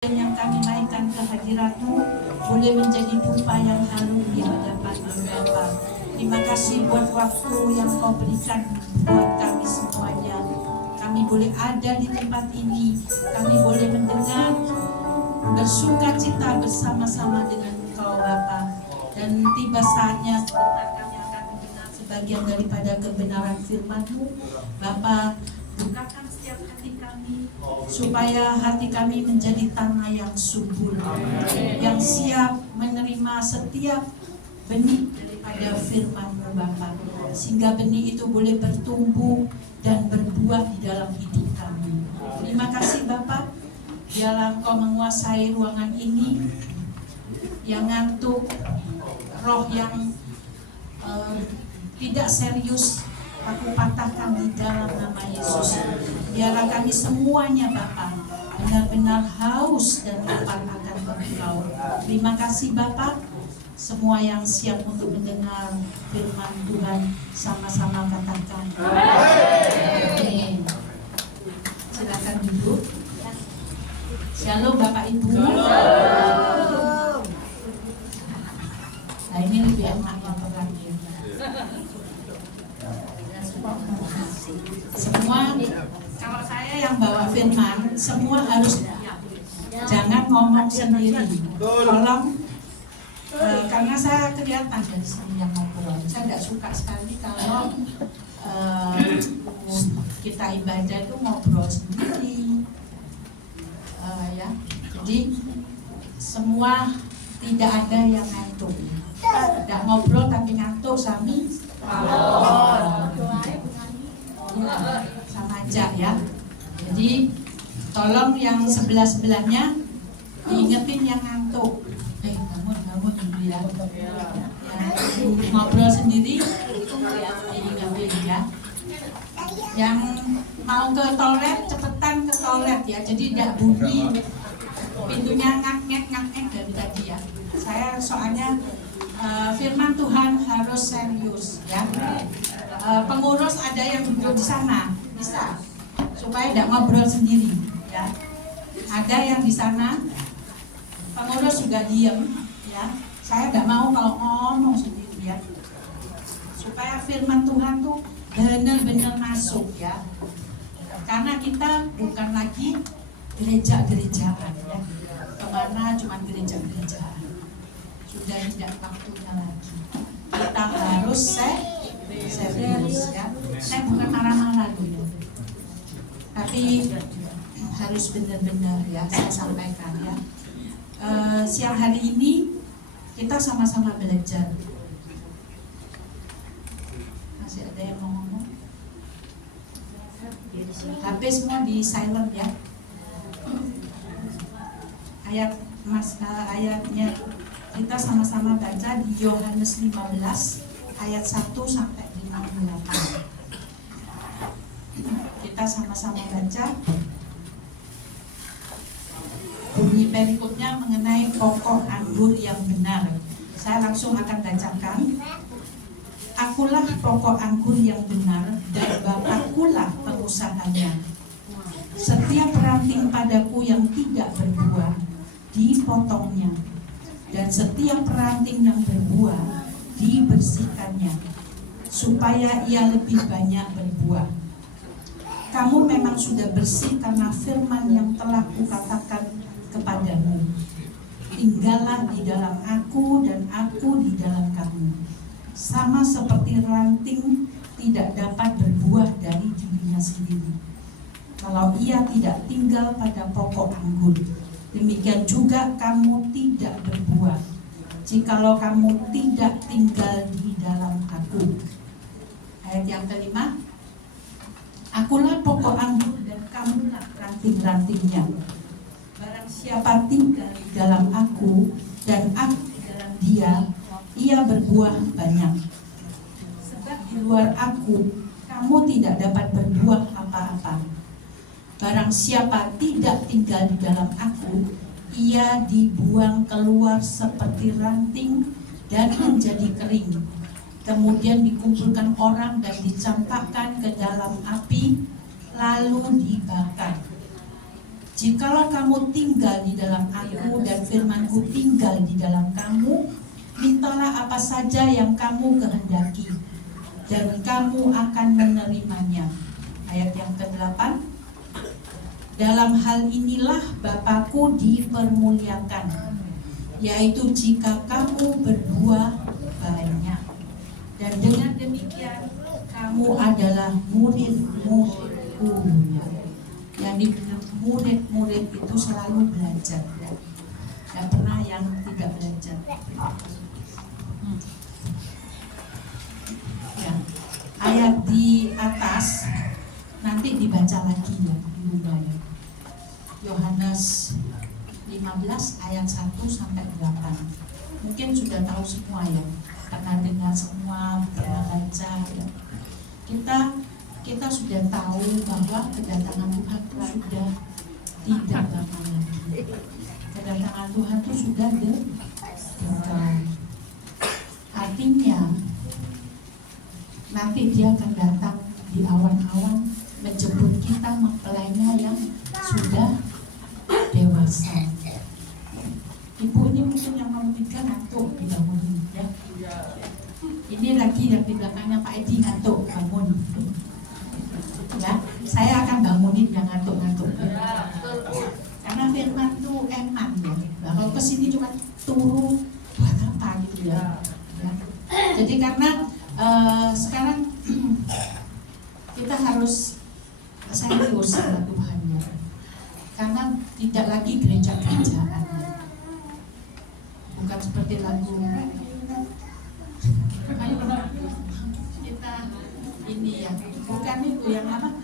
yang kami naikkan ke hadirat-Mu boleh menjadi dupa yang harum di hadapan-Mu Bapa. Terima kasih buat waktu yang Kau berikan buat kami semuanya. Kami boleh ada di tempat ini, kami boleh mendengar, bersuka cita bersama-sama dengan Engkau Bapa. Dan tiba saatnya sebentar kami akan mendengar sebagian daripada kebenaran firman-Mu Bapa. Bukakan setiap hati kami supaya hati kami menjadi tanah yang subur, yang siap menerima setiap benih daripada firman-Mu Bapa, sehingga benih itu boleh bertumbuh dan berbuah di dalam hidup kami. Terima kasih Bapa, biarlah Engkau menguasai ruangan ini, yang ngantuk, roh yang tidak serius, aku patahkan di dalam nama Yesus. Biarlah kami semuanya Bapa benar-benar haus dan lapar akan Engkau. Terima kasih Bapa. Semua yang siap untuk mendengar firman Tuhan sama-sama katakan amin. Silakan duduk. Shalom Bapak Ibu. Nah ini lebih enak yang terakhir. Semua, kalau saya yang bawa firman, semua harus diam. Jangan ngomong sendiri. Tolong, karena saya kelihatan dari sini yang ngobrol. Saya tidak suka sekali kalau kita ibadah itu ngobrol sendiri. Ya, jadi semua tidak ada yang ngantuk. Tidak ngobrol tapi ngantuk sami. Sama aja ya. Jadi tolong yang sebelah-sebelahnya diingetin yang ngantuk. Bangun dulu ya. Yang ngobrol sendiri diingetin ya. Yang mau ke toilet cepetan ke toilet ya. Jadi tidak bunyi pintunya ngak-ngek dari tadi ya. Saya soalnya firman Tuhan harus serius ya. Pengurus ada yang duduk di sana, bisa supaya tidak ngobrol sendiri ya. Ada yang di sana, pengurus juga diam ya. Saya tidak mau kalau ngomong sendiri ya, supaya firman Tuhan tuh benar-benar masuk ya. Karena kita bukan lagi gereja-gerejaan ya, kemana cuma gereja-gerejaan. Sudah tidak waktunya lagi. Kita harus serius ya. Saya bukan marah-marah gitu ya, tapi harus benar-benar ya saya sampaikan ya. Siang hari ini kita sama-sama belajar. Masih ada yang mau ngomong? HP semua di silent ya. Ayatnya kita sama-sama baca di Yohanes 15 ayat 1 sampai 58. Kita sama-sama baca. Bunyi perikopnya mengenai pokok anggur yang benar. Saya langsung akan bacakan. Akulah pokok anggur yang benar dan Bapakkulah pengusahanya. Setiap ranting padaku yang tidak berbuah dipotongnya, dan setiap ranting yang berbuah dibersihkannya, supaya ia lebih banyak berbuah. Kamu memang sudah bersih karena firman yang telah kukatakan kepadamu. Tinggallah di dalam aku dan aku di dalam kamu. Sama seperti ranting tidak dapat berbuah dari dirinya sendiri kalau ia tidak tinggal pada pokok anggur, demikian juga kamu tidak berbuah jikalau kamu tidak tinggal di dalam aku. Ayat yang kelima, akulah pokok anggur dan kamulah ranting-rantingnya. Barang siapa tinggal di dalam aku dan aku di dalam dia, ia berbuah banyak. Sebab di luar aku kamu tidak dapat berbuah apa-apa. Barang siapa tidak tinggal di dalam aku, ia dibuang keluar seperti ranting dan menjadi kering. Kemudian dikumpulkan orang dan dicampakkan ke dalam api, lalu dibakar. Jikalau kamu tinggal di dalam Aku dan firman-Ku tinggal di dalam kamu, mintalah apa saja yang kamu kehendaki, dan kamu akan menerimanya. Ayat yang ke-8. Dalam hal inilah Bapa-Ku dipermuliakan, yaitu jika kamu berbuah banyak. Dan dengan demikian kamu adalah murid-murid-Ku. Yang dibilang murid-murid itu selalu belajar, tidak pernah yang tidak belajar. Ya, ayat di atas nanti dibaca lagi ya di rumah ya. Yohanes 15 ayat 1 sampai 8. Mungkin sudah tahu semua ya, pernah dengar semua, pernah baca ya. Kita sudah tahu bahwa kedatangan Tuhan itu sudah tidak lama lagi. Kedatangan Tuhan itu sudah dekat. Artinya nanti Dia akan datang di awan-awan menjemput kita mempelainya yang sudah dewasa. Ibu ini mungkin yang nomor 3 ngantuk dibangunin ya. Ini lagi yang di belakangnya Pak Edi ngantuk, bangun. Ya, saya akan bangunin yang ngantuk-ngantuk. Karena firman itu eman ya. Nah, kalau kesini cuma turun buat apa gitu ya. Ya. Jadi karena sekarang kita harus serius sama Tuhan ya. Karena tidak lagi gereja-gerejaan. Bukan seperti lagu kita ini ya, bukan itu yang apa?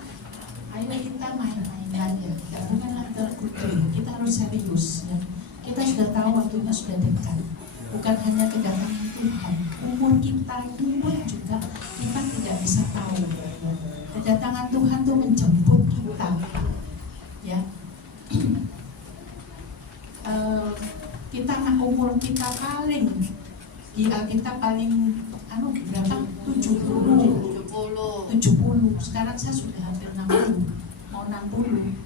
Ayo kita main-mainan ya, bukan terkutuk. Kita harus serius ya. Kita sudah tahu waktunya sudah dekat. Bukan hanya kedatangan Tuhan, umur kita pun juga kita tidak bisa tahu. Kedatangan Tuhan itu menjemput kita, ya. Kita umur kita paling di Alkitab paling berapa? 70. Sekarang saya sudah hampir 60, mau 60.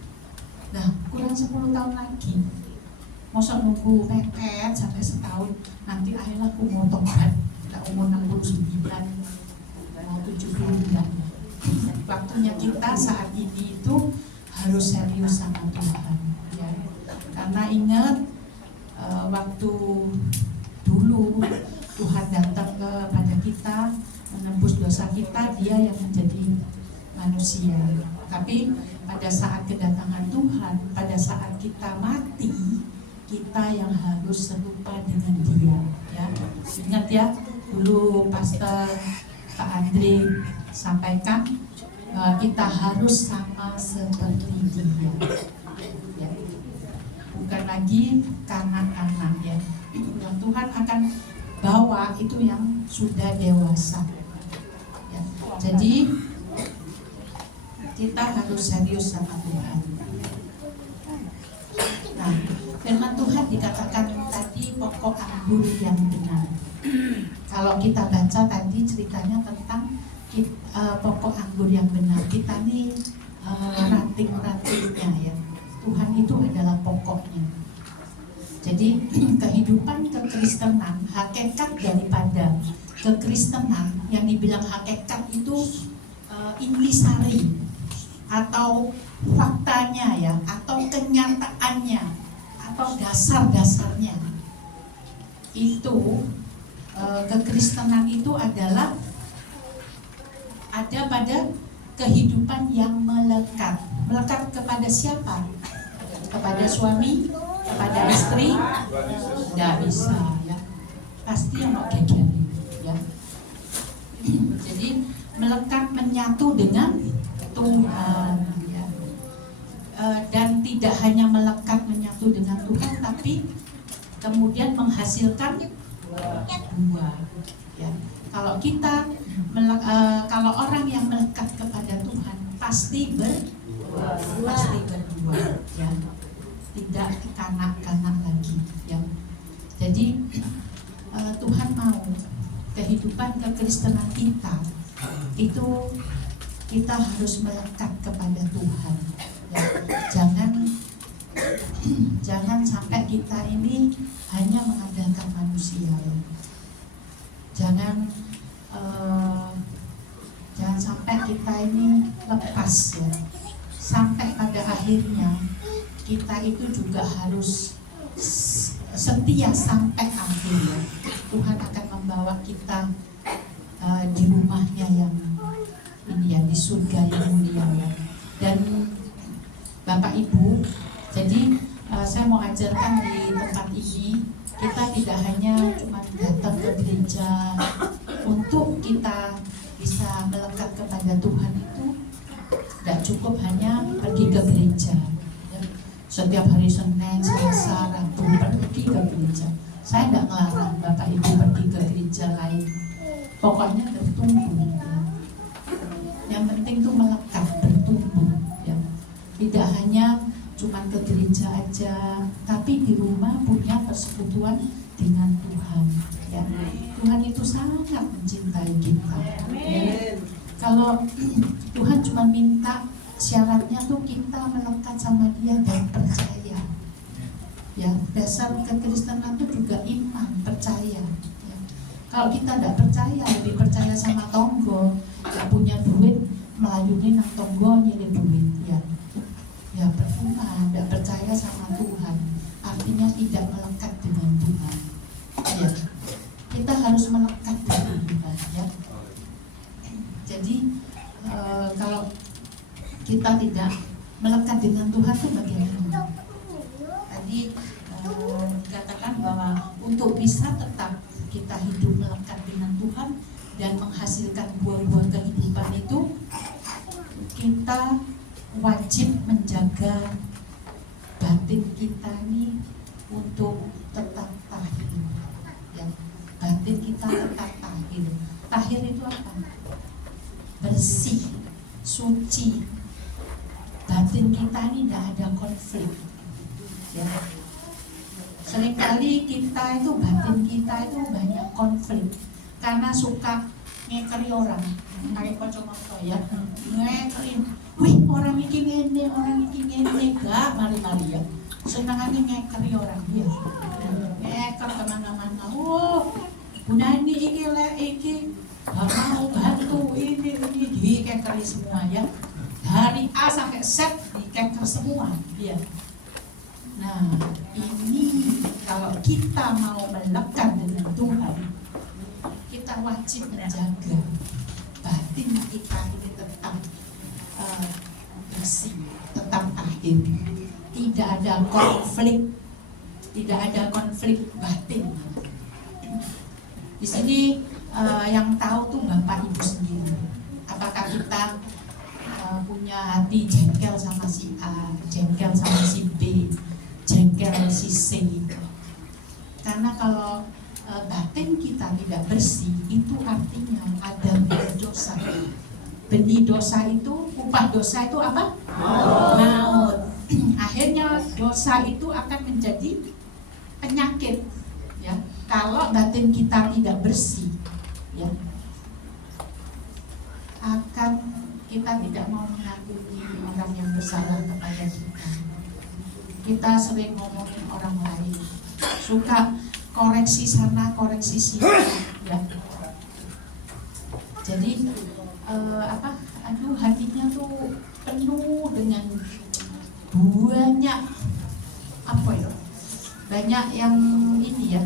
Nah, kurang 10 tahun lagi. Masa nunggu pepet sampai setahun, nanti akhirnya aku mau tobat, kita umur 69, mau 70 Waktunya kita saat ini itu harus serius sama Tuhan ya. Karena ingat waktu dulu Tuhan datang kepada kita menembus dosa kita, Dia yang menjadi manusia. Tapi pada saat kedatangan Tuhan, pada saat kita mati, kita yang harus serupa dengan Dia ya. Ingat ya, dulu Pastor Pak Andre sampaikan kita harus sama seperti Dia ya. Bukan lagi kanak-kanak ya. Yang Tuhan akan bawa itu yang sudah dewasa ya. Jadi kita harus serius sama Tuhan. Nah, firman Tuhan dikatakan tadi pokok anggur yang benar. Kalau kita baca tadi ceritanya tentang pokok anggur yang benar. Kita nih ranting-rantingnya ya. Tuhan itu adalah pokoknya. Jadi kehidupan kekristenan, hakikat daripada kekristenan yang dibilang hakikat itu intisari atau faktanya ya, atau kenyataannya, atau dasar-dasarnya. Itu kekristenan itu adalah ada pada kehidupan yang melekat. Melekat kepada siapa? Kepada suami, kepada istri? Tidak bisa ya. Pasti yang mau geger ya. Jadi melekat, menyatu dengan Tuhan ya. Dan tidak hanya melekat menyatu dengan Tuhan, tapi kemudian menghasilkan buah ya. Kalau kita kalau orang yang melekat kepada Tuhan pasti berbuah ya. Tidak kanak-kanak lagi ya. Jadi Tuhan mau kehidupan kekristenan kita itu kita harus melekat kepada Tuhan ya. jangan sampai kita ini hanya mengandalkan manusia. Jangan sampai kita ini lepas ya. Sampai pada akhirnya kita itu juga harus setia sampai akhir ya. Tuhan akan membawa kita di rumahnya yang ini ya, di surga yang mulia ya. Dan Bapak Ibu, jadi saya mau ajarkan di tempat ini, kita tidak hanya cuma datang ke gereja untuk kita bisa melekat kepada Tuhan itu, tidak cukup hanya pergi ke gereja ya. Setiap hari Senin, Selasa, Rabu pergi ke gereja. Saya tidak melarang Bapak Ibu pergi ke gereja lain, pokoknya bertumbuh ya. Yang penting itu melekat, bertumbuh ya. Tidak hanya cuma ke gereja aja, tapi di rumah punya persekutuan dengan Tuhan ya. Tuhan itu sangat mencintai kita ya. Kalau Tuhan cuma minta syaratnya tuh kita melekat sama Dia dan percaya ya. Dasar kekristenan itu juga iman, percaya ya. Kalau kita tidak percaya, lebih percaya sama tonggo, gak punya duit, melayuni nang tonggo nyilih duit ya. Ya percuma, tidak percaya sama Tuhan, artinya tidak melekat dengan Tuhan ya. Kita harus melekat dengan Tuhan ya. Jadi kalau kita tidak melekat dengan Tuhan itu bagaimana? Tadi dikatakan bahwa untuk bisa tetap kita hidup melekat dengan Tuhan dan menghasilkan buah-buah kehidupan itu, kita wajib menjaga batin kita nih untuk tetap tahir ya. Batin kita tetap tahir. Tahir itu apa? Bersih, suci. Batin kita ini tidak ada konflik ya. Seringkali kita itu, batin kita itu banyak konflik karena suka ngekeri orang. Kayak kocok-kocok ya, ngekerin. Wih, orang ini ngene, orang ini ngene, gak mari-mari ya. Senangannya ngekeri orang dia. Ngeker kemana-mana. Oh, Bunda ini lek iki gak mau bantu ini dikekeri semua ya. Dari A sampai Z dikeker semua ya. Nah, ini kalau kita mau melekat dengan Tuhan, kita wajib menjaga batin kita ini tetap bersih, tetap tahir. Tidak ada konflik, tidak ada konflik batin. Di sini yang tahu tuh Bapak Ibu sendiri. Apakah kita punya hati jengkel sama si A, jengkel sama si B, jengkel si C? Karena kalau batin kita tidak bersih, itu artinya ada benih dosa. Benih dosa itu, upah dosa itu apa? Maut. Akhirnya dosa itu akan menjadi penyakit ya. Kalau batin kita tidak bersih ya, akan kita tidak mau mengakui orang yang bersalah kepada kita. Kita sering ngomongin orang lain, suka koreksi sana, koreksi sini ya. Jadi hatinya tuh penuh dengan banyak banyak yang ini ya,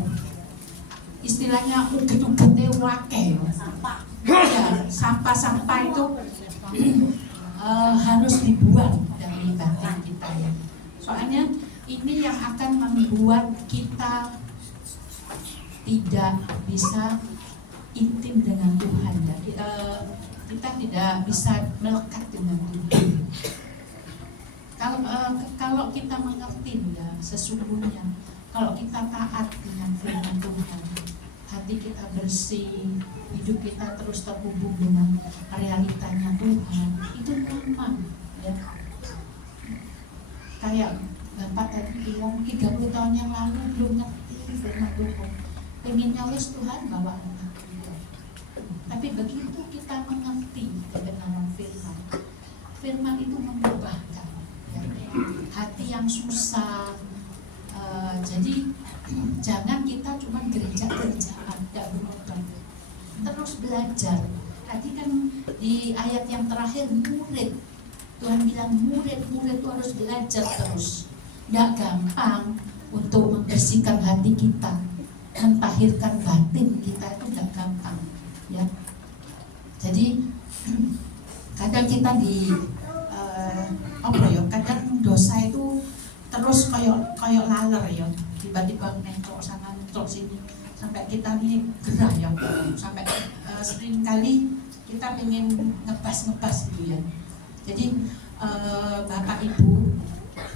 istilahnya uget-ugetnya wake ya. Sampah-sampah itu harus dibuang dari batin kita ya. Soalnya ini yang akan membuat kita tidak bisa intim dengan Tuhan ya. Kita tidak bisa melekat dengan Tuhan. Kalau kita mengerti ya, sesungguhnya kalau kita taat dengan firman Tuhan, hati kita bersih, hidup kita terus terhubung dengan realitanya Tuhan, itu nyaman ya. Kayak Bapak tadi bilang 30 tahun yang lalu belum ngerti firman Tuhan, pengennya wis Tuhan bawa anak kita. Tapi begitu kita mengerti kebenaran firman itu mengubahkan ya. Hati yang susah, Jadi jangan kita cuma gereja-gerejaan, tidak berubah, terus belajar. Tadi kan di ayat yang terakhir murid, Tuhan bilang murid itu harus belajar terus. Tidak gampang untuk membersihkan hati kita, mentahirkan batin kita, itu tidak gampang, ya. Jadi kadang kita kadang dosa itu terus kayak laler ya, tiba-tiba nentok sana nentok sini sampai kita ini gerah ya, sampai sering kali kita pengen ngebas gitu ya. Jadi Bapak Ibu,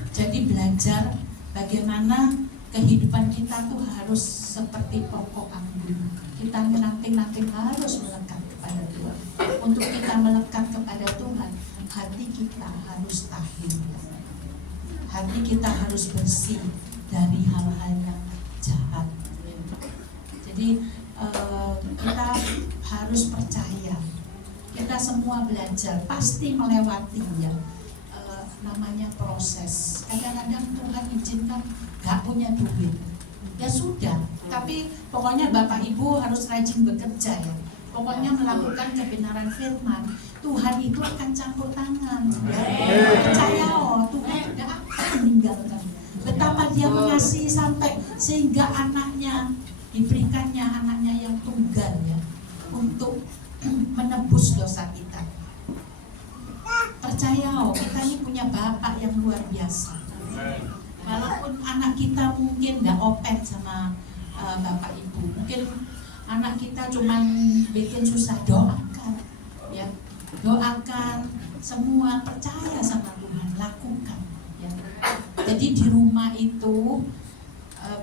jadi belajar bagaimana kehidupan kita tuh harus seperti pokok anggur. Kita nanti harus melekat kepada Tuhan. Untuk kita melekat kepada Tuhan, hati kita harus tahir. Hati kita harus bersih dari hal-hal yang jahat. Jadi kita harus percaya. Kita semua belajar, pasti melewati ya. Namanya proses. Kadang-kadang Tuhan izinkan gak punya duit, ya sudah. Tapi pokoknya Bapak Ibu harus rajin bekerja ya. Pokoknya melakukan kebenaran firman. Tuhan itu akan campur tangan. Percaya Tuhan tidak akan meninggalkan. Betapa Dia mengasihi sampai sehingga anaknya diberikannya anaknya yang tunggal ya, untuk menebus dosa kita. Percaya kita ini punya Bapak yang luar biasa. Walaupun anak kita mungkin gak open sama Bapak Ibu, mungkin anak kita cuman bikin susah, doakan ya, doakan semua, percaya sama Tuhan, lakukan ya. Jadi di rumah itu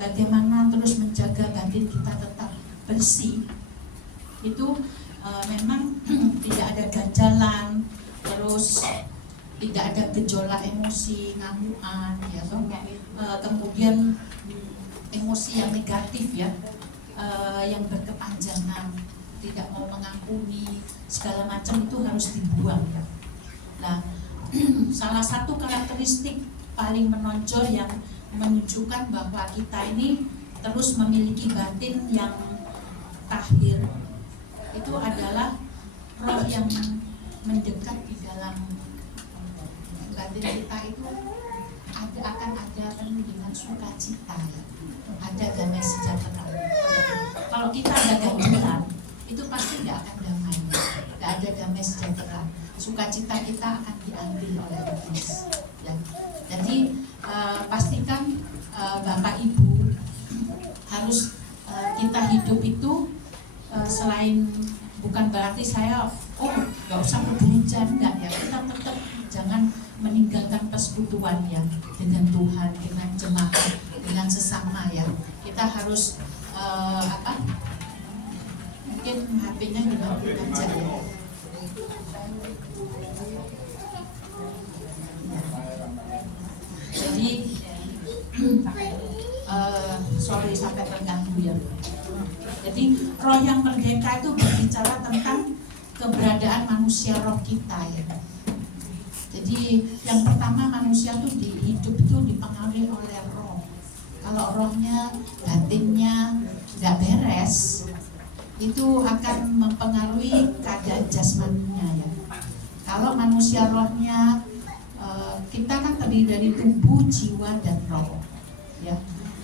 bagaimana terus menjaga batin kita tetap bersih itu memang tidak ada ganjalan, terus tidak ada gejolak emosi, ngamuan ya, kemudian emosi yang negatif ya, yang berkepanjangan, tidak mau mengampuni, segala macam itu harus dibuang ya. Nah, salah satu karakteristik paling menonjol yang menunjukkan bahwa kita ini terus memiliki batin yang tahir itu adalah roh yang mendekat di dalam batin kita itu akan ada penuh dengan sukacita ya. Ada damai sejahtera. Kalau kita ada ganjalan, itu pasti tidak akan damai, tidak ada damai sejahtera. Sukacita kita akan diambil oleh iblis. Ya. Jadi pastikan Bapak Ibu harus kita hidup itu selain, bukan berarti saya nggak usah bekerja, enggak ya. Kita tetap jangan meninggalkan persekutuan ya dengan Tuhan, dengan jemaat, dengan sesama ya. Kita harus mungkin HP-nya dimatiin aja ya. Jadi sorry sampai terganggu ya. Jadi roh yang merdeka itu berbicara tentang keberadaan manusia roh kita ya. Jadi yang pertama, manusia tuh di hidup itu dipengaruhi oleh roh. Kalau rohnya, batinnya nggak beres, itu akan mempengaruhi keadaan jasmaninya ya. Kalau manusia rohnya, kita kan terdiri dari tubuh, jiwa, dan roh ya.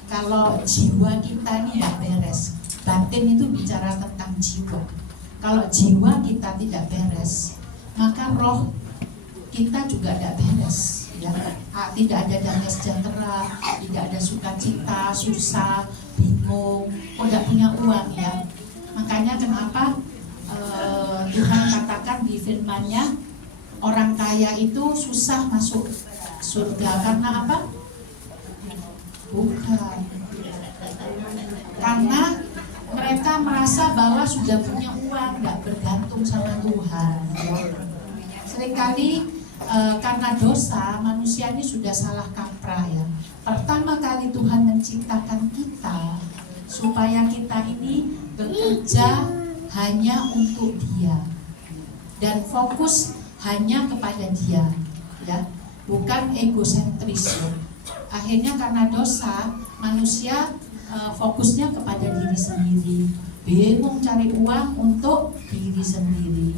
Kalau jiwa kita ini nggak beres, batin itu bicara tentang jiwa. Kalau jiwa kita tidak beres, maka roh kita juga tidak beres ya. Tidak ada damai sejahtera, tidak ada sukacita, susah, bingung, tidak punya uang ya. Makanya kenapa Tuhan katakan di firman-Nya, orang kaya itu susah masuk surga. Karena apa? Bukan, karena mereka merasa bahwa sudah punya uang, nggak bergantung sama Tuhan ya. Seringkali karena dosa, manusia ini sudah salah kaprah ya. Pertama kali Tuhan menciptakan kita supaya kita ini bekerja hanya untuk Dia dan fokus hanya kepada Dia ya, bukan egosentris ya. Akhirnya karena dosa, manusia fokusnya kepada diri sendiri, bingung cari uang untuk diri sendiri.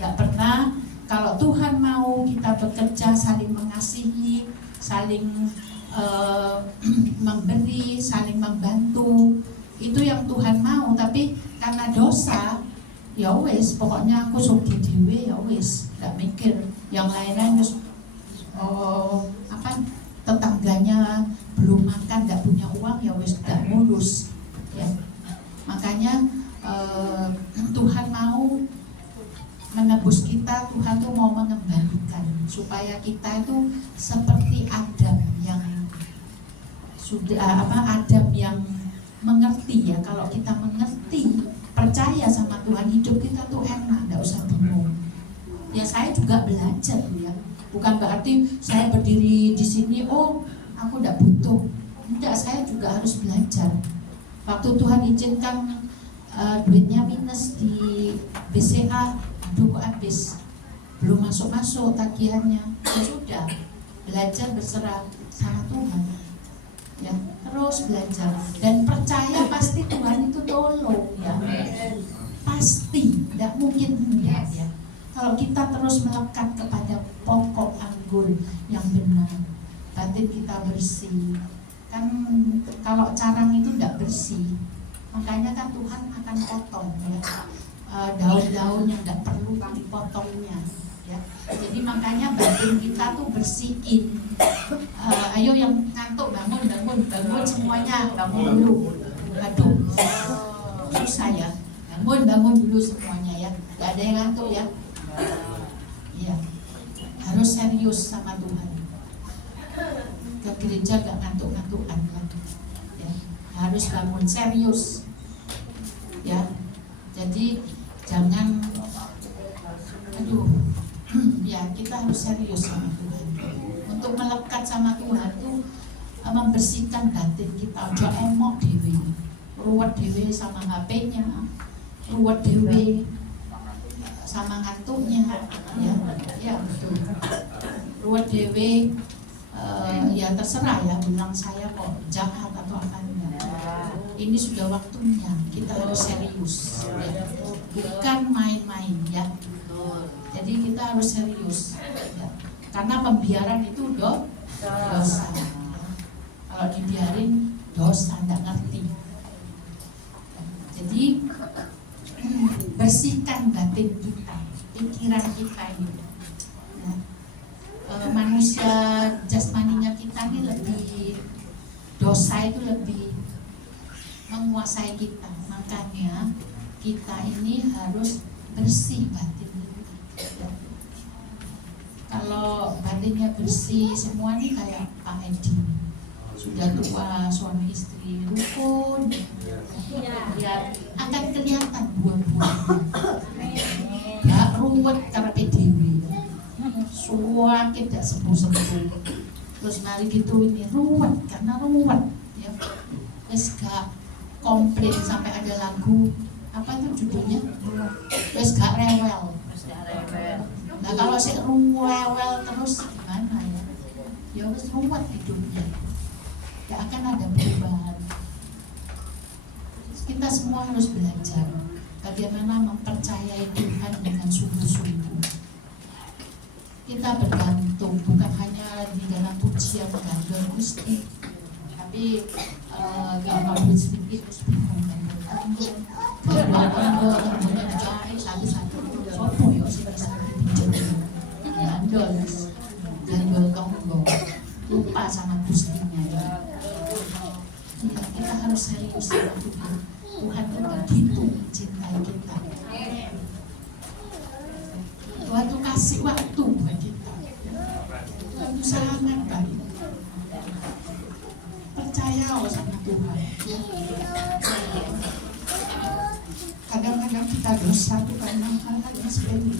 Gak pernah, kalau Tuhan mau kita bekerja saling mengasihi, saling memberi, saling membantu, itu yang Tuhan mau. Tapi karena dosa, ya wis, pokoknya aku sugi dewe, ya wis, gak mikir yang lain-lain. Terus tetangganya belum makan, gak punya uang, ya wis gak ngurus ya. Makanya Tuhan mau menebus kita, Tuhan tuh mau mengembalikan supaya kita itu seperti Adam yang Adam yang mengerti ya. Kalau kita mengerti, percaya sama Tuhan, hidup kita tuh enak, gak usah bingung. Ya saya juga belajar ya. Bukan berarti saya berdiri di sini, oh aku tidak butuh. Tidak, saya juga harus belajar. Waktu Tuhan izinkan duitnya minus di BCA, aduh kok habis, belum masuk tagihannya. Ya sudah, belajar berserah sama Tuhan. Ya, terus belajar dan percaya pasti Tuhan itu tolong ya. Pasti, tidak mungkin enggak ya. Kalau kita terus melekat kepada pokok anggur yang benar, batin kita bersih. Kan kalau carang itu tidak bersih, makanya kan Tuhan akan potong ya. Daun-daun yang tidak perlu dipotongnya ya. Jadi makanya batin kita tuh bersihin. Ayo yang ngantuk bangun semuanya, bangun dulu. Aduh, susah ya. Bangun dulu semuanya ya. Gak ada yang ngantuk ya. Iya, harus serius sama Tuhan. Ke gereja gak ngantuk-ngantukan lagi ya. Harus bangun serius ya. Jadi jangan ya, kita harus serius sama Tuhan. Untuk melekat sama Tuhan itu membersihkan batin kita. Ojo emok dewe, ruwet dewe sama HP-nya, ruwet dewe sama ngantuknya ya betul. Ruwet dewe ya terserah ya, bilang saya kok jahat atau apa. Ini sudah waktunya kita harus serius ya. Bukan main-main ya. Jadi kita harus serius ya. Karena pembiaran itu dosa. Kalau dibiarin dosa, tidak ngerti. Jadi bersihkan batin kita, pikiran kita ini ya. Manusia jasmaninya kita ini lebih, dosa itu lebih menguasai kita. Makanya kita ini harus bersih batin kita ya. Kalau batinnya bersih, semua ini kayak Pak Edi, sudah tua, suami istri rukun ya, akan kelihatan buah-buahnya. Gak ruwet karena PDW, suami tidak sembuh-sembuh. Terus mari gitu ini ruwet karena ruwet ya. Wes gak komplain sampai ada lagu apa itu judulnya, wes gak rewel. Nah kalau si rewel terus gimana ya? Ya wes ruwet hidupnya, gak akan ada perubahan. Kita semua harus belajar bagaimana mempercayai Tuhan dengan sungguh-sungguh. Kita bergantung bukan hanya di dalam pujian dan Gusti, tapi kalau duit sedikit terus bingung dan dicari satu-satu. Sopo yo sing bisa dipinjam. Ya ndos dan tonggo lupa sama Gustinya ya. Kita harus serius sama Tuhan. Tuhan itu begitu mencintai kita. Tuhan itu kasih waktu buat kita. Tuhan itu sangat baik. Percaya sama Tuhan. Kadang-kadang kita dosa itu karena hal-hal yang sepele,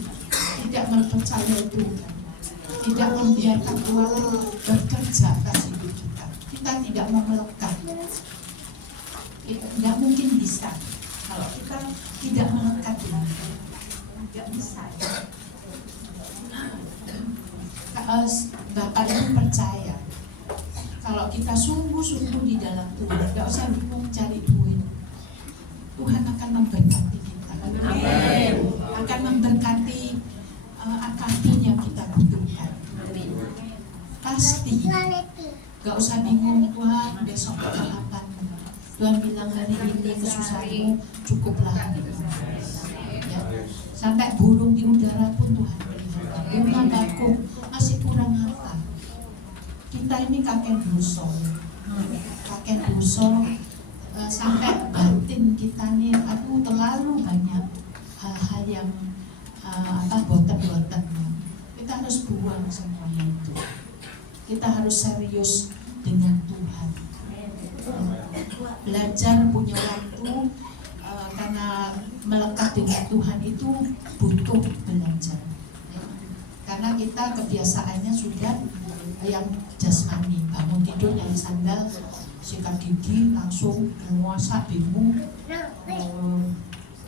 tidak mempercayai Tuhan, tidak membiarkan Tuhan bekerja atas hidup kita. Kita tidak mau melekat. Tidak mungkin bisa kalau kita tidak melekat dengan Tuhan. Tidak bisa. Bapak itu percaya Kalau kita sungguh-sungguh di dalam Tuhan, gak usah bingung cari duit, Tuhan akan memberkati kita. Amin. Akan memberkati apapun yang kita butuhkan. Pasti. Gak usah bingung, Tuhan besok kapan. Tuhan bilang hari ini kesusahanmu cukuplah. Ya. Sampai burung di udara pun Tuhan pelihara. Bunga bakung masih kurang apa? Kita ini kakek dosa, sampai batin kita nih, aduh terlalu banyak hal-hal yang boten-boten. Kita harus buang semuanya itu. Kita harus serius dengan Tuhan. Belajar punya waktu, karena melekat dengan Tuhan itu butuh belajar. Karena kita kebiasaannya sudah yang jasmani, bangun tidur nyari sandal, sikat gigi, langsung menguasa, bingung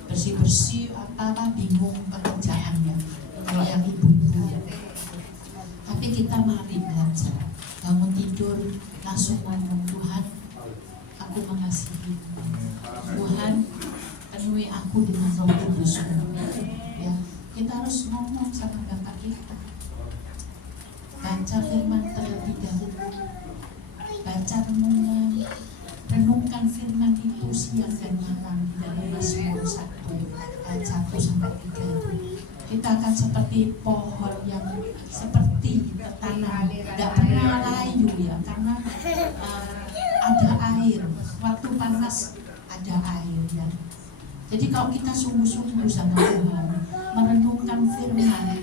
bersih-bersih apa bingung pekerjaannya. Kalau yang ibu-ibu ya. Tapi kita mari belajar, bangun tidur langsung ngomong, Tuhan, aku mengasihi. Tuhan, penuhi aku dengan Roh Kudus. Ya, kita harus ngomong sama Bapak kita. Baca firman terlebih dahulu. Baca renungkan firman itu siang dan malam dari Mazmur 1 ayat 1 sampai 3. Kita akan seperti pohon yang seperti tertanam, tidak pernah layu ya, karena ada air. Waktu panas ada air ya. Jadi kalau kita sungguh-sungguh sama Tuhan, merenungkan firman,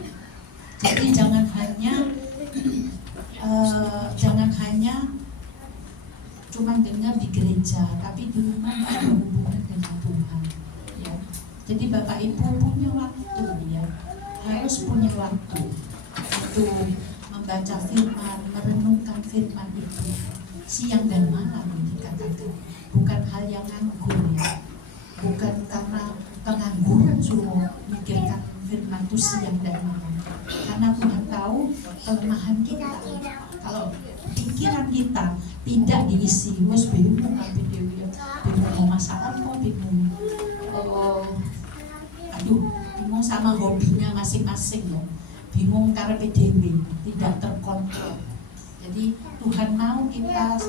jadi jangan hanya cuma dengar di gereja, tapi di rumah ada hubungan dengan Tuhan. Ya. Jadi Bapak Ibu punya waktu ya, harus punya waktu untuk membaca firman, merenungkan firman itu siang dan malam dikatakan. Bukan hal yang nganggur ya. Bukan karena pengangguran suruh mikirkan firman itu siang dan malam. Karena Tuhan tahu kelemahan kita. Kalau pikiran kita tidak diisi, wes bingung kabeh dhewe, bingung mau masak apa, bingung bingung sama hobinya masing-masing ya, bingung karepe dhewe, tidak terkontrol. Jadi Tuhan mau kita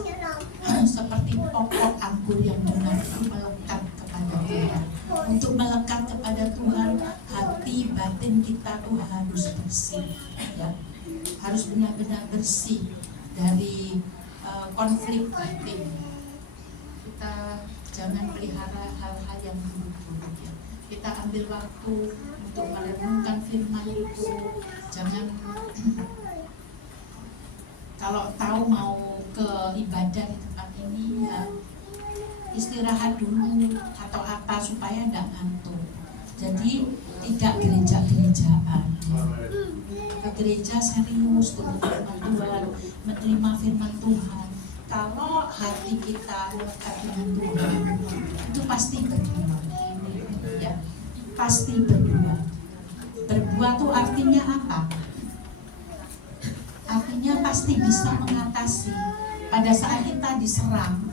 seperti pokok anggur yang benar itu melekat kepada Tuhan. Untuk melekat kepada Tuhan, hati batin kita tuh harus bersih ya. Harus benar-benar bersih dari konflik batin. Kita jangan pelihara hal-hal yang buruk-buruk ya. Kita ambil waktu untuk merenungkan firman itu. Jangan kalau tahu mau ke ibadah di tempat ini ya istirahat dulu atau apa supaya tidak ngantuk. Jadi tidak gereja-gerejaan ya. Ke gereja serius dengan firman Tuhan, menerima firman Tuhan. Kalau hati kita melekat dengan Tuhan, itu pasti berbuah ya, pasti berbuah. Berbuah itu artinya apa? Artinya pasti bisa mengatasi. Pada saat kita diserang,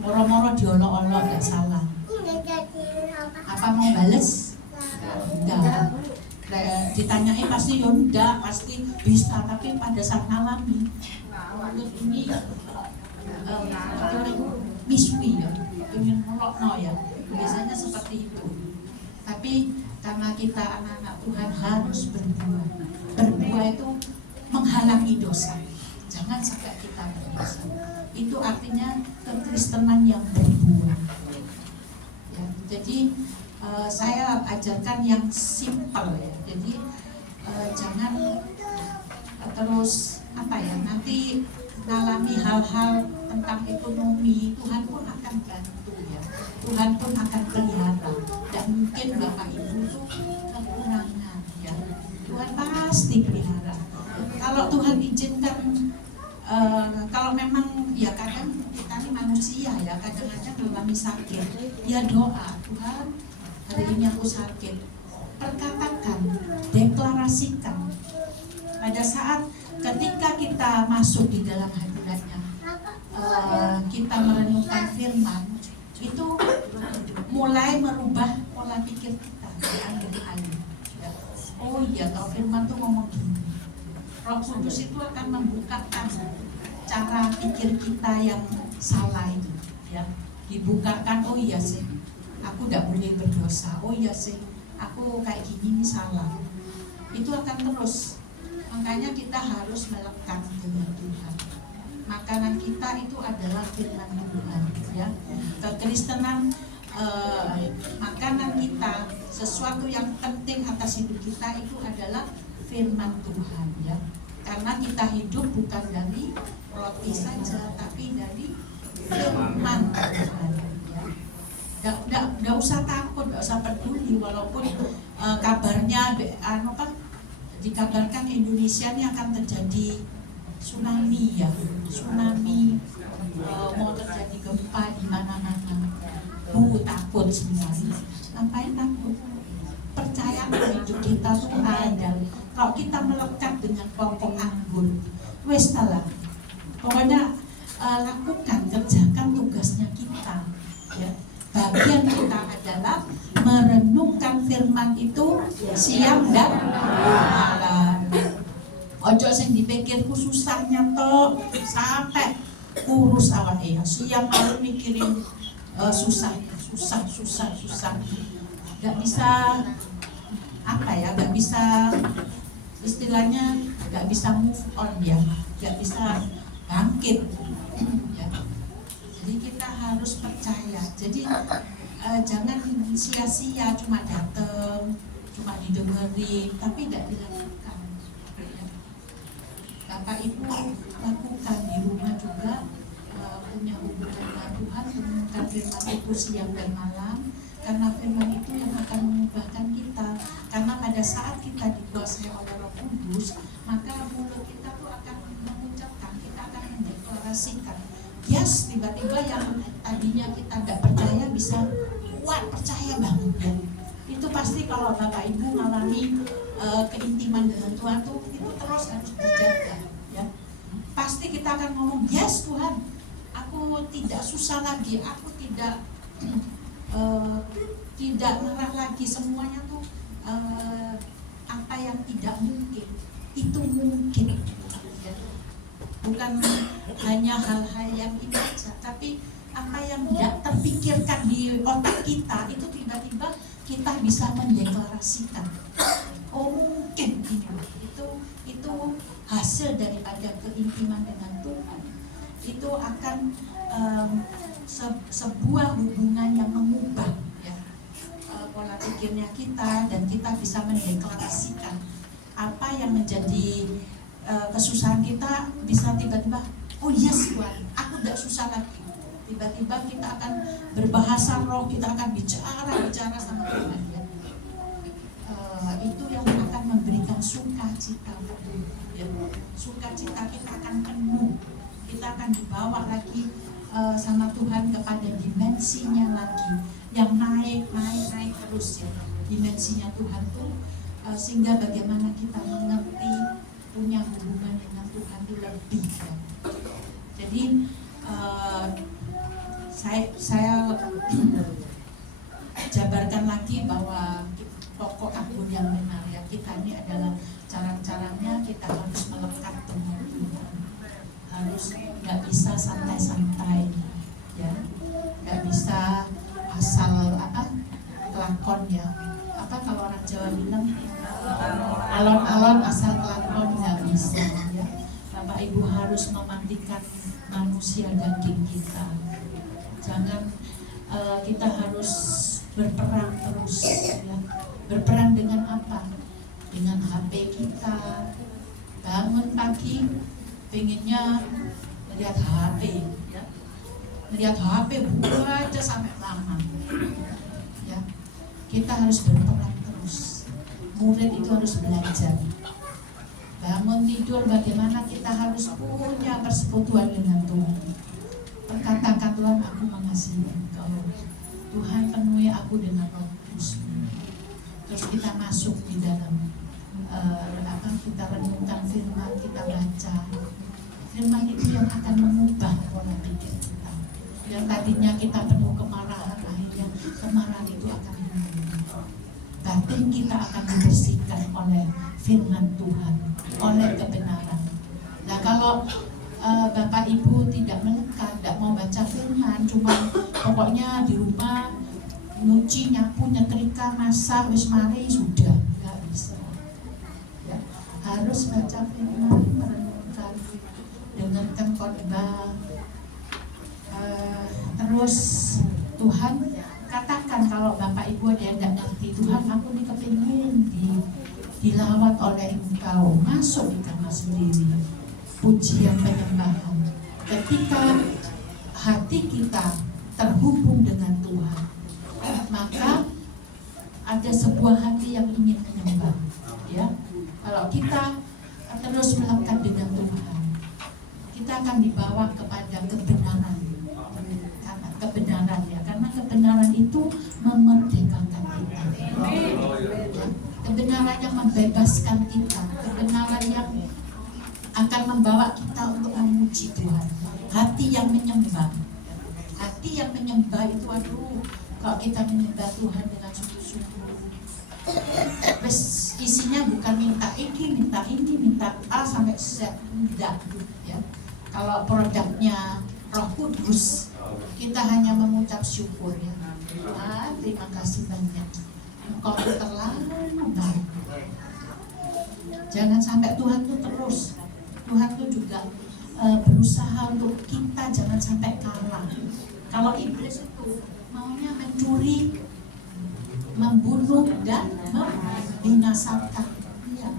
moro-moro diolok-olok, tidak salah. Apa mau bales? Enggak. Ditanyai pasti ya enggak, pasti bisa. Tapi pada saat ngalami, mulut ini misui ya, ingin melokno ya. Biasanya seperti itu. Tapi karena kita anak-anak Tuhan harus berbuah. Berbuah itu menghalangi dosa. Jangan sampai kita berdosa. Itu artinya kekristenan yang berbuah. Ya, jadi saya ajarkan yang simpel ya. Jadi jangan terus nanti mengalami hal-hal tentang ekonomi. Tuhan pun akan bantu ya. Tuhan pun akan pelihara. Dan mungkin Bapak Ibu itu kekurangan ya. Tuhan pasti pelihara. Kalau Tuhan izinkan, kalau memang ya kadang kita ini manusia ya, kadang-kadang mengalami sakit, ya doa, Tuhan hari ini aku sakit, perkatakan, deklarasikan. Pada saat ketika kita masuk di dalam hadiratnya, kita merenungkan firman itu mulai merubah pola pikir kita alih-alih. Ya. Oh iya, kalau firman tuh ngomong gini. Roh Kudus itu akan membukakan cara pikir kita yang salah itu, ya. Dibukakan, oh iya sih, aku tidak boleh berdosa. Oh iya sih, aku kayak gini nih salah. Itu akan terus. Makanya kita harus melekat dengan Tuhan. Makanan kita itu adalah firman Tuhan, ya. Kekristenan, makanan kita, sesuatu yang penting atas hidup kita itu adalah firman Tuhan, ya. Karena kita hidup bukan dari roti saja, tapi dari firman Tuhan, ya. Nggak usah takut, nggak usah peduli walaupun kabarnya dikabarkan Indonesia ini akan terjadi tsunami, ya, tsunami, mau terjadi gempa di mana-mana. Takut sebenarnya. Ngapain takut? Percaya hidup kita tuh ada. Kalau kita melekat dengan pokok anggur, wes lah. Pokoknya lakukan, kerjakan tugasnya kita. Ya. Bagian kita adalah merenungkan firman itu siang dan malam. Ojo sing dipikirku susahnya toh sampai kurus awak ya. Siang malam mikirin susah. Gak bisa gak bisa istilahnya gak bisa move on, ya, gak bisa bangkit, ya. Jadi kita harus percaya. Jadi jangan sia-sia cuma datang, cuma didengerin tapi tidak dilakukan. Bapak Ibu lakukan di rumah juga, punya hubungan dengan Tuhan, merenungkan firman itu siang dan malam, karena firman itu yang akan mengubahkan kita. Karena pada saat kita dikuasai oleh Roh Kudus, maka mulut kita tuh akan mengucapkan, kita akan mendeklarasikan. Yes, tiba-tiba yang tadinya kita tidak percaya bisa kuat percaya banget, ya. Itu pasti kalau Bapak Ibu mengalami keintiman dengan Tuhan tuh itu terus harus dijaga, ya. Pasti kita akan ngomong, yes Tuhan, aku tidak susah lagi, aku tidak marah lagi, semuanya tuh apa yang tidak mungkin itu mungkin, ya. Bukan hanya hal-hal yang ini saja, tapi apa yang tidak terpikirkan di otak kita itu tiba-tiba kita bisa mendeklarasikan. Oh mungkin ini, itu hasil daripada keintiman dengan Tuhan. Itu akan sebuah hubungan yang mengubah, ya, pola pikirnya kita, dan kita bisa mendeklarasikan apa yang menjadi kesusahan kita bisa tiba-tiba, oh yes Tuhan, aku tidak susah lagi. Tiba-tiba kita akan berbahasa roh, kita akan bicara sama Tuhan, ya. Itu yang akan memberikan sukacita, ya. Sukacita kita akan penuh, kita akan dibawa lagi sama Tuhan kepada dimensinya lagi, yang naik terus, ya. Dimensinya Tuhan tuh sehingga bagaimana kita mengerti, punya hubungan dengan Tuhan itu lebih, ya. Jadi saya jabarkan lagi bahwa pokok anggur yang benar, ya, kita ini adalah cara-caranya kita harus melekat dengan Tuhan, harus nggak bisa santai-santai, ya, nggak bisa asal kelakon, ya. Kalau orang Jawa bilang alon-alon asal kelakon, nggak bisa, ya. Bapak Ibu harus memandikan manusia daging kita. Jangan kita harus berperang terus, ya. Berperang dengan apa? Dengan HP kita. Bangun pagi pengennya melihat HP, ya. Melihat HP buka aja sampai lama, ya. Kita harus berperang terus. Murid itu harus belajar. Bangun tidur bagaimana kita harus punya persekutuan dengan Tuhan. Perkatakan Tuhan, aku mengasihi Engkau. Tuhan penuhi aku dengan Roh Kudus. Terus kita masuk di dalam kita renungkan firman, kita baca Firman itu yang akan mengubah pola pikir kita. Yang tadinya kita penuh kemarahan, akhirnya kemarahan itu akan hilang. Batin kita akan dibersihkan oleh firman Tuhan, oleh kebenaran. Nah kalau Bapak Ibu tidak melekat, tidak mau baca firman, cuma pokoknya di rumah nyuci, nyapu, nyetrika, masak, wis mari sudah, nggak bisa. Ya, harus baca firman, merenungkan, dengarkan khotbah. Terus Tuhan katakan kalau Bapak Ibu ada yang tidak ngerti, Tuhan aku ini kepingin dilawat oleh Engkau, masuk di kamar sendiri, pujian penyembahan. Ketika hati kita terhubung dengan Tuhan, maka ada sebuah hati yang ingin menyembah. Ya, kalau kita terus melekat dengan Tuhan, kita akan dibawa kepada kebenaran. Karena kebenaran ya, karena kebenaran itu memerdekakan kita. Ya, kebenaran yang membebaskan kita, kebenaran yang akan membawa kita untuk memuji Tuhan. Hati yang menyembah. Hati yang menyembah itu, aduh, kalau kita menyembah Tuhan dengan sungguh-sungguh, terus isinya bukan minta ini, minta A sampai Z, tidak. Ya. Kalau produknya Roh Kudus, kita hanya mengucap syukur ya. Terima kasih banyak. Engkau terlalu baik. Jangan sampai Tuhan itu terus. Tuhan itu juga berusaha untuk kita jangan sampai kalah. Kalau iblis itu maunya mencuri, membunuh dan membinasakan. Ya.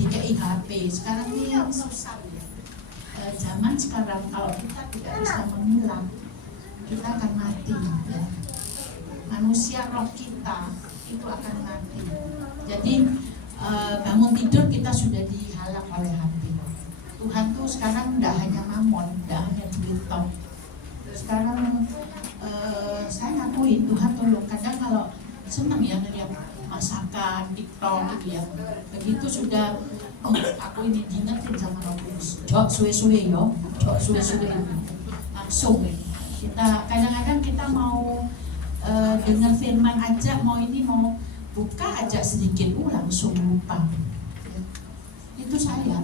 Di HP sekarang ini yang susah. Zaman sekarang kalau kita tidak bisa memilah, kita akan mati. Ya. Manusia roh kita itu akan mati. Jadi bangun tidur kita sudah dihalang oleh HP. Tuhan tuh sekarang tidak hanya mamon, tidak hanya duit tok. Sekarang saya ngakuin Tuhan tolong. Kadang kalau senang ya ngeliat masakan, TikTok gitu ya. Begitu sudah, oh aku ini diingetin sama Roh Kudus. Jok suwe-suwe yo, jok suwe-suwe. Langsung kita kadang-kadang kita mau dengar firman aja, mau buka aja sedikit, langsung lupa. Itu saya.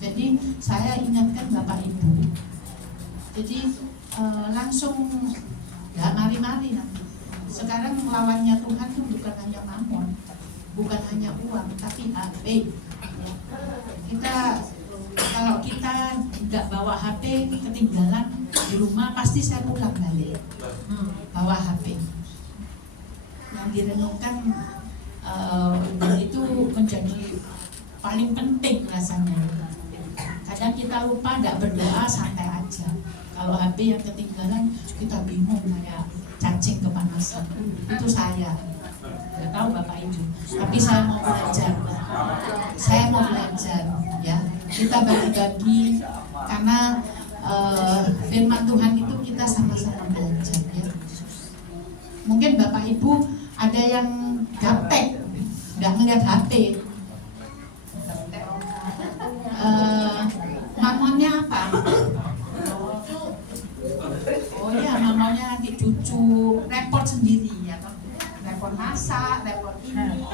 Jadi saya ingatkan Bapak Ibu. Jadi langsung nggak mari-mari nanti. Sekarang lawannya Tuhan itu bukan hanya mamon, bukan hanya uang, tapi HP. Kita kalau kita nggak bawa HP, ketinggalan di rumah, pasti saya pulang balik bawa HP. Yang direnungkan itu menjadi paling penting rasanya. Kadang kita lupa, tidak berdoa, santai aja. Kalau HP yang ketinggalan, kita bingung kayak cacing kepanasan. Itu saya. Tidak tahu Bapak Ibu. Tapi saya mau belajar. Saya mau belajar, ya. Kita bagi-bagi karena firman Tuhan itu kita sama-sama belajar, ya. Mungkin Bapak Ibu ada yang gaptek, nggak ngeliat HP. Mamonnya apa? Oh ya, mamonnya nanti cucu repot sendiri ya, repot masak, repot ini.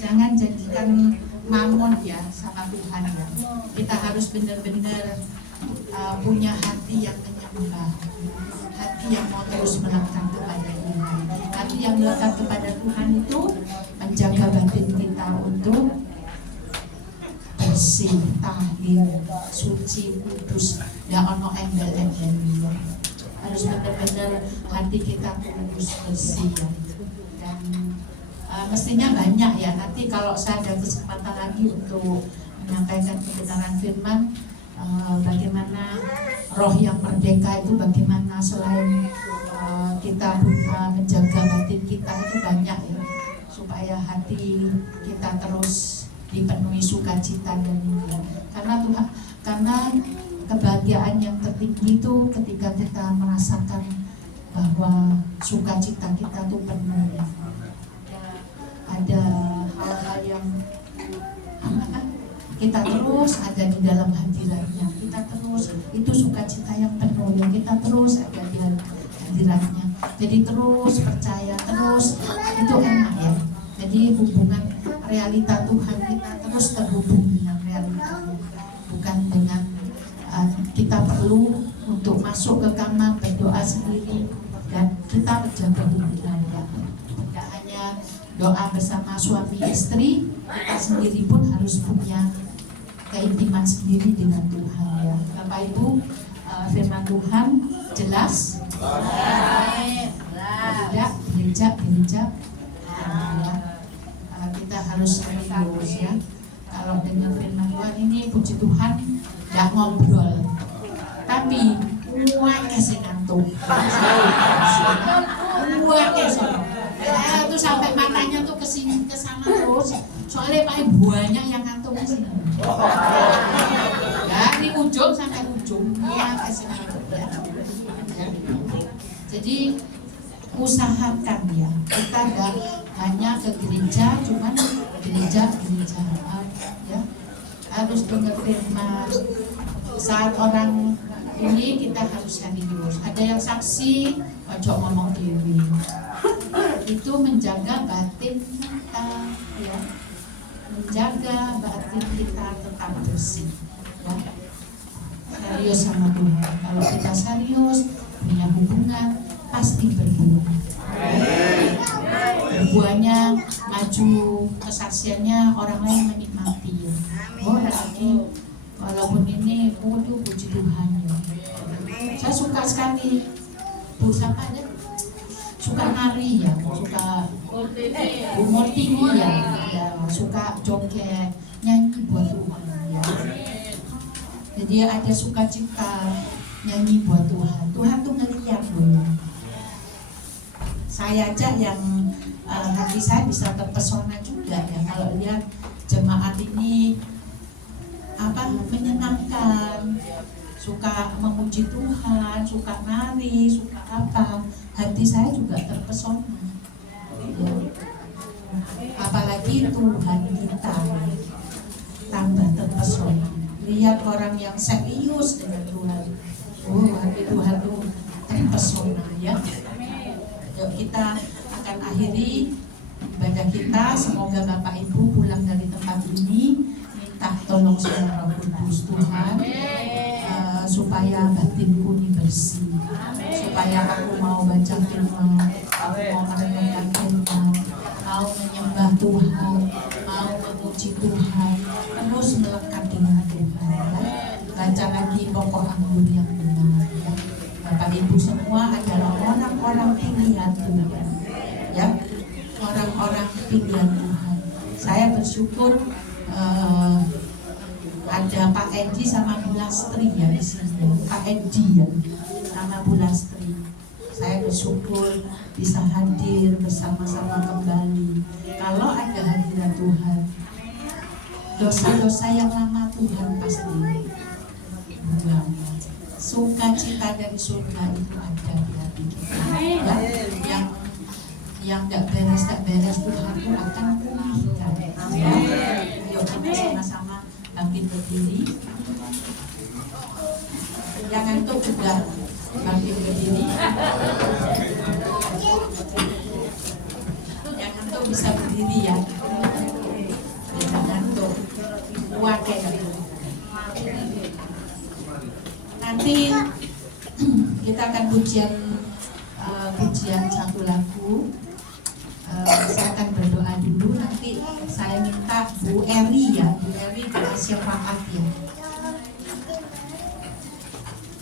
Jangan jadikan mamon ya sama Tuhan ya. Kita harus benar-benar punya hati yang menyembah, hati yang mau terus melekat kepada Tuhan. Hati yang melekat kepada Tuhan itu menjaga batin kita untuk bersih, tahir, suci, kudus, gak ono embel-embel. Harus benar-benar hati kita kudus, bersih ya. Dan mestinya banyak ya. Nanti kalau saya ada kesempatan lagi untuk menyampaikan kebenaran firman, bagaimana roh yang merdeka itu, bagaimana selain kita menjaga batin kita itu banyak ya, supaya hati kita terus dipenuhi sukacita dan mulia. Karena kebahagiaan yang tertinggi itu ketika kita merasakan bahwa sukacita kita itu penuh ya. Ada hal-hal yang kita terus ada di dalam hadiratnya, kita terus itu sukacita yang penuh ya, kita terus ada di hadiratnya, jadi terus percaya, terus itu enak ya. Jadi hubungan realita Tuhan kita terus terhubung dengan realitanya, bukan dengan kita perlu untuk masuk ke kamar berdoa sendiri dan kita berjaga di ibadah. Tidak hanya doa bersama suami istri, kita sendiri pun harus punya keintiman sendiri dengan Tuhan ya. Bapak Ibu, firman Tuhan jelas? Tidak, gereja ya. Kita harus serius ya. Kalau dengar firman Tuhan ini, puji Tuhan, tidak ngobrol, tapi uangnya sih ngantuk. Uangnya itu sampai matanya tuh kesini kesana terus. Soalnya paling banyak yang ngantuk di sini. Dari ujung sampai ujung, uangnya sih ngantuk ya. Jadi usahakan ya, kita gak hanya ke gereja, cuman gereja ya, harus dengar firman. Saat orang ini kita harus serius. Ada yang saksi, ojo ngomong dewi. Itu menjaga batin kita ya, menjaga batin kita tetap bersih ya. Serius sama Tuhan. Kalau kita serius punya hubungan, pasti berbuah. Berbuahnya maju, kesaksiannya orang lain menikmati ya. Oh lagi walaupun ini puji Tuhan ya. Saya suka sekali Bu siapa aja? Suka nari ya, suka Bu Mortini ya, suka joget, nyanyi buat Tuhan ya. Jadi ada sukacita nyanyi buat Tuhan. Tuhan tuh ngeliat loh. Saya aja yang hati saya bisa terpesona juga ya kalau lihat jemaat ini menyenangkan, suka memuji Tuhan, suka nari, suka apa, hati saya juga terpesona ya. Apalagi Tuhan kita tambah terpesona lihat orang yang serius dengan Tuhan. Oh hati Tuhan tuh terpesona ya. Yuk kita akan akhiri ibadah kita. Semoga Bapak Ibu pulang dari tempat ini minta tolong sama Roh Kudus Tuhan, supaya batinku ini bersih, supaya aku mau baca firman, aku mau merenungkan firman, mau menyembah Tuhan, mau memuji Tuhan, terus melekat dengan Tuhan ya. Baca lagi pokok anggur yang benar ya. Bapak Ibu semua adalah orang-orang pilihan Tuhan ya, orang-orang pilihan Tuhan. Saya bersyukur ada Pak Edi sama Bu Lastri ya di sini. Pak Edi ya sama Bu Lastri. Saya bersyukur bisa hadir bersama-sama kembali. Kalau ada hadirat Tuhan, dosa-dosa yang lama Tuhan pasti buang. Sukacita dari surga itu ada di hati kita ya. Yang gak beres Tuhan itu akan pulihkan ya. Yuk kita sama-sama bangkit berdiri. Yang ngantuk juga bangkit berdiri. Yang ngantuk bisa berdiri ya. Yang ngantuk wakil. Nanti kita akan pujian satu lagu. Saya akan berdoa dulu. Nanti saya minta Bu Eri ya, Bu Eri doa syafaat ya.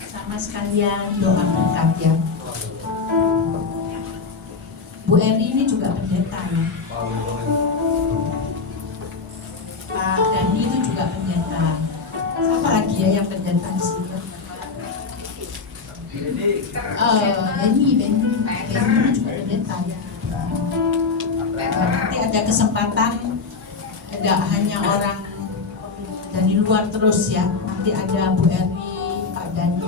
Sama sekalian doa berkat ya. Bu Eri ini juga pendeta ya. Pak Dani itu juga pendeta. Siapa lagi ya yang pendeta di sini? Benny ini juga pendeta ya. Nanti ada kesempatan, tidak hanya orang dari luar terus ya. Nanti ada Bu Eri, Pak Dani